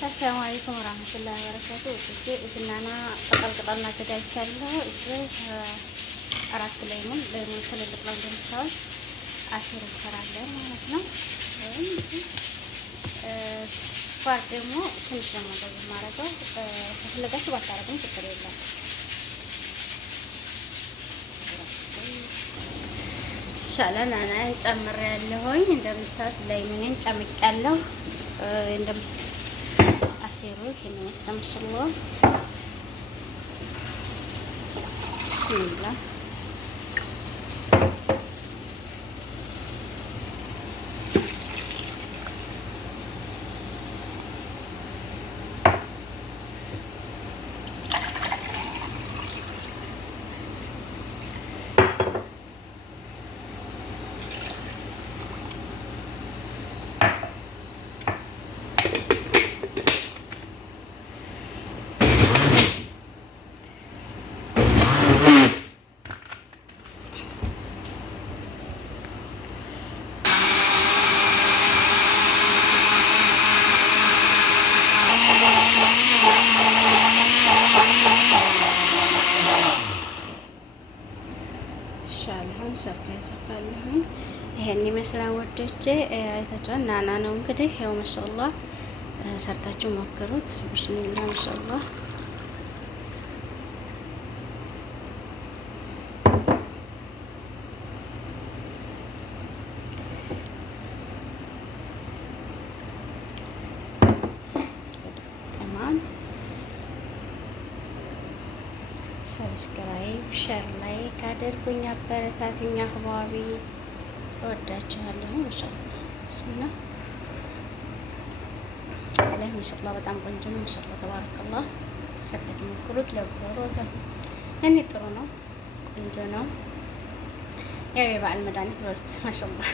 አሰላሙ አለይኩም ወራህመቱላሂ ወበረካቱ። እዚህና ቅጠል አዘጋጅቻለሁ። እዚህ 4 ሌሞን ትልልቅ ነው እንደምታዩት አሲር እንሰራለን ማለት ነው። ስኳር ደግሞ ትንሽ ነው እንደዚህ ማረገው። ከፈለጋችሁ ባታረጉም ችግር የለም። ሻላን አና ጨምሬያለሁኝ። እንደምታዩት ሌሞኔን ጨምቄያለሁ። አሲሩ ይሄን ያስተምስሎ ቢስሚላህ ሻላን ሰፋለሁ። ይሄን ይመስላል ወዶቼ፣ አይታችኋል። ናና ነው እንግዲህ ያው ማሻአላህ ሰርታችሁ ሞክሩት። ቢስሚላህ ማሻአላህ ተማም። ሰብስክራይብ ሸር ላይክ አድርጉኝ፣ አበረታቱኝ። አህባቢ እወዳችኋለሁ። ማሻአላህ ቢስሚላህ አለህ ማሻአላህ በጣም ቆንጆ ነው። ማሻአላህ ተባረከላህ። ሰርታችሁ ሞክሩት። ለጉሮሮ እኔ ጥሩ ነው፣ ቆንጆ ነው። ያው የበዓል መድኃኒት በሉት። ማሻአላህ